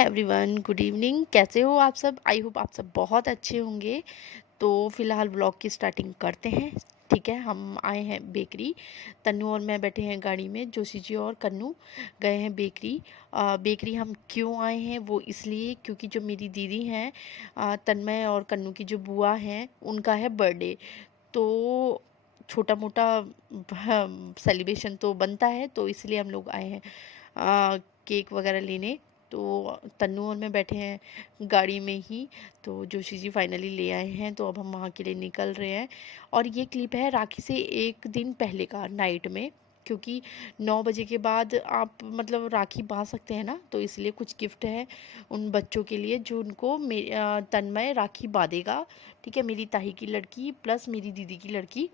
Everyone, good evening. कैसे हो आप सब? आई होप आप सब बहुत अच्छे होंगे। तो फिलहाल व्लॉग की स्टार्टिंग करते हैं। ठीक है, हम आए हैं बेकरी। तन्नू और मैं बैठे हैं गाड़ी में। जोशी जी और कन्नू गए हैं बेकरी। बेकरी हम क्यों आए हैं वो इसलिए क्योंकि जो मेरी दीदी हैं, तन्मय और कन्नू की जो बुआ हैं, उनका है बर्थडे। तो छोटा मोटा सेलिब्रेशन तो बनता है, तो इसलिए हम लोग आए हैं केक वगैरह लेने। तो तन्नू और मैं बैठे हैं गाड़ी में ही। तो जोशी जी फाइनली ले आए हैं, तो अब हम वहाँ के लिए निकल रहे हैं। और ये क्लिप है राखी से एक दिन पहले का, नाइट में। क्योंकि 9 बजे के बाद आप मतलब राखी बांध सकते हैं ना, तो इसलिए कुछ गिफ्ट है उन बच्चों के लिए जो उनको तन्मय राखी बांधेगा। ठीक है, मेरी ताई की लड़की प्लस मेरी दीदी की लड़की।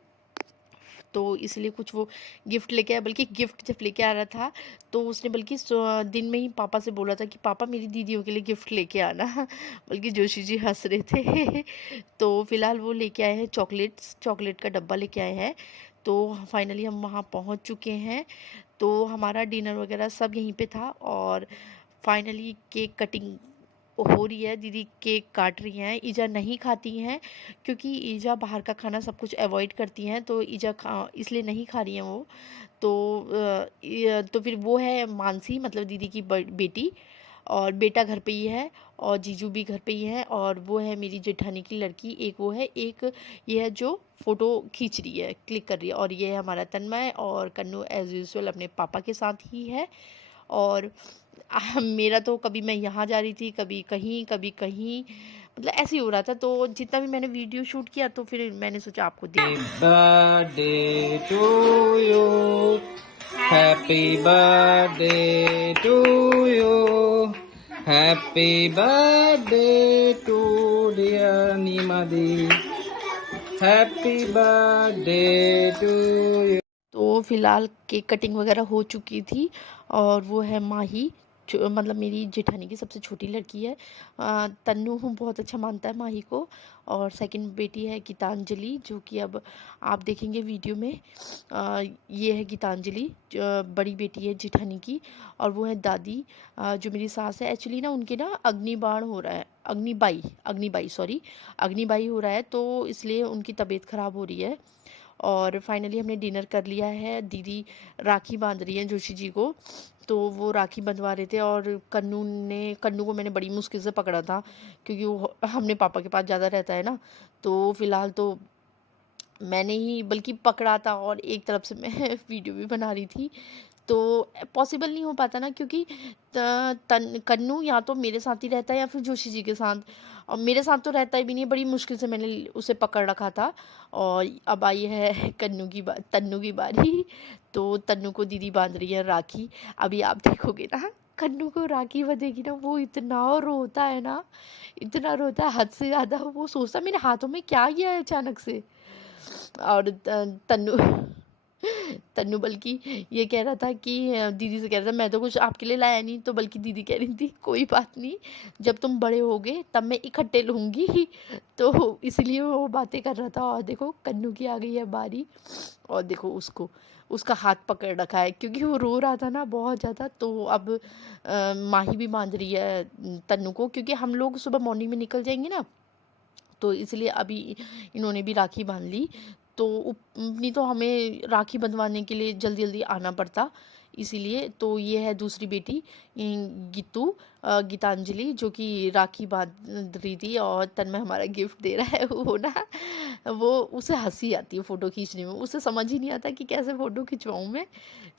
तो इसलिए कुछ वो गिफ्ट लेके आया। बल्कि गिफ्ट जब लेके आ रहा था तो उसने बल्कि दिन में ही पापा से बोला था कि पापा मेरी दीदियों के लिए गिफ्ट लेके आना। बल्कि जोशी जी हंस रहे थे। तो फिलहाल वो लेके आए हैं चॉकलेट्स, चॉकलेट का डब्बा लेके आए हैं। तो फाइनली हम वहाँ पहुँच चुके हैं। तो हमारा डिनर वगैरह सब यहीं पे था। और फाइनली केक कटिंग हो रही है। दीदी केक काट रही हैं। ईजा नहीं खाती हैं क्योंकि ईजा बाहर का खाना सब कुछ अवॉइड करती हैं, तो ईजा खा इसलिए नहीं खा रही हैं वो। तो तो फिर वो है मानसी, मतलब दीदी की बेटी। और बेटा घर पे ही है और जीजू भी घर पे ही है। और वो है मेरी जेठानी की लड़की, एक वो है, एक ये है जो फ़ोटो खींच रही है, क्लिक कर रही है। और ये है हमारा तन्मय, और कन्नू एज़ यूजुअल अपने पापा के साथ ही है। और मेरा तो कभी मैं यहाँ जा रही थी, कभी कहीं, मतलब ऐसे ही हो रहा था। तो जितना भी मैंने वीडियो शूट किया तो फिर मैंने सोचा आपको दे। Birthday to you, happy birthday to you, happy birthday to dear Nimadi, happy birthday to you. तो फिलहाल केक कटिंग वगैरह हो चुकी थी। और वो है माही, मतलब मेरी जेठानी की सबसे छोटी लड़की है। तन्नू बहुत अच्छा मानता है माही को। और सेकंड बेटी है गीतांजलि, जो कि अब आप देखेंगे वीडियो में। ये है गीतांजलि, जो बड़ी बेटी है जेठानी की। और वो है दादी, जो मेरी सास है। एक्चुअली ना उनके ना अग्निबाण हो रहा है, अग्निबाई सॉरी, अग्निबाई हो रहा है, तो इसलिए उनकी तबीयत ख़राब हो रही है। और फाइनली हमने डिनर कर लिया है। दीदी राखी बांध रही हैं जोशी जी को, तो वो राखी बंधवा रहे थे। और कन्नू को मैंने बड़ी मुश्किल से पकड़ा था, क्योंकि वो हमने पापा के पास ज़्यादा रहता है ना। तो फिलहाल तो मैंने ही बल्कि पकड़ा था, और एक तरफ से मैं वीडियो भी बना रही थी। तो पॉसिबल नहीं हो पाता ना, क्योंकि कन्नू या तो मेरे साथ ही रहता है या फिर जोशी जी के साथ। और मेरे साथ तो रहता ही भी नहीं, बड़ी मुश्किल से मैंने उसे पकड़ रखा था। और अब आई है तन्नू की बारी। तो तन्नू को दीदी बांध रही है राखी। अभी आप देखोगे ना, कन्नू को राखी बंधेगी ना, वो इतना रोता है ना, इतना रोता है हद से ज़्यादा। वो सोचता है मेरे हाथों में क्या गया है अचानक से। और तन्नू तन्नू बल्कि ये कह रहा था कि दीदी से कह रहा था मैं तो कुछ आपके लिए लाया नहीं। तो बल्कि दीदी कह रही थी कोई बात नहीं, जब तुम बड़े होगे तब मैं इकट्ठे लूँगी। तो इसलिए वो बातें कर रहा था। और देखो कन्नू की आ गई है बारी। और देखो उसको, उसका हाथ पकड़ रखा है क्योंकि वो रो रहा था ना बहुत ज़्यादा। तो अब माही भी बांध रही है तन्नू को, क्योंकि हम लोग सुबह मॉर्निंग में निकल जाएंगे ना, तो इसलिए अभी इन्होंने भी राखी बांध ली। तो नहीं तो हमें राखी बंधवाने के लिए जल्दी जल्दी आना पड़ता, इसीलिए। तो ये है दूसरी बेटी गीतू, गीतांजलि, जो कि राखी बांध रही थी। और तन्मय हमारा गिफ्ट दे रहा है। वो ना, वो उसे हंसी आती है फ़ोटो खींचने में, उसे समझ ही नहीं आता कि कैसे फ़ोटो खिंचवाऊँ मैं।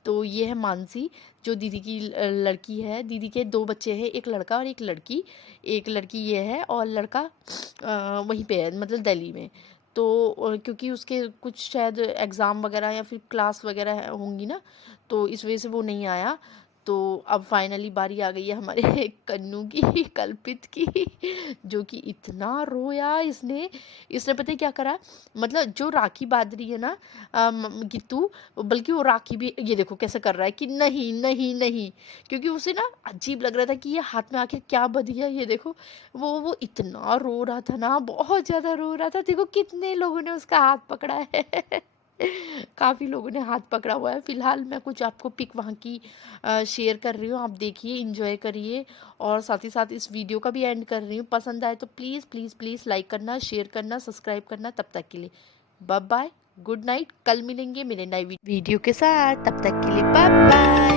तो ये है मानसी, जो दीदी की लड़की है। दीदी के दो बच्चे हैं, एक लड़का और एक लड़की। एक लड़की ये है और लड़का वहीं पे है, मतलब दिल्ली में। तो क्योंकि उसके कुछ शायद एग्ज़ाम वगैरह या फिर क्लास वगैरह होंगी ना, तो इस वजह से वो नहीं आया। तो अब फाइनली बारी आ गई है हमारे कन्नू की, कल्पित की, जो कि इतना रोया इसने। इसने पता है क्या करा, मतलब जो राखी बांध रही है ना गीतू, बल्कि वो राखी भी ये देखो कैसे कर रहा है कि नहीं नहीं नहीं, क्योंकि उसे ना अजीब लग रहा था कि ये हाथ में आखिर क्या बंध गया। ये देखो, वो इतना रो रहा था ना, बहुत ज़्यादा रो रहा था। देखो कितने लोगों ने उसका हाथ पकड़ा है। काफ़ी लोगों ने हाथ पकड़ा हुआ है। फ़िलहाल मैं कुछ आपको पिक वहाँ की शेयर कर रही हूँ, आप देखिए, एंजॉय करिए और साथ ही साथ इस वीडियो का भी एंड कर रही हूँ। पसंद आए तो प्लीज़ प्लीज़ प्लीज़ लाइक करना, शेयर करना, सब्सक्राइब करना। तब तक के लिए बाय बाय, गुड नाइट। कल मिलेंगे मेरे नए वीडियो के साथ, तब तक के लिए बाय बाय।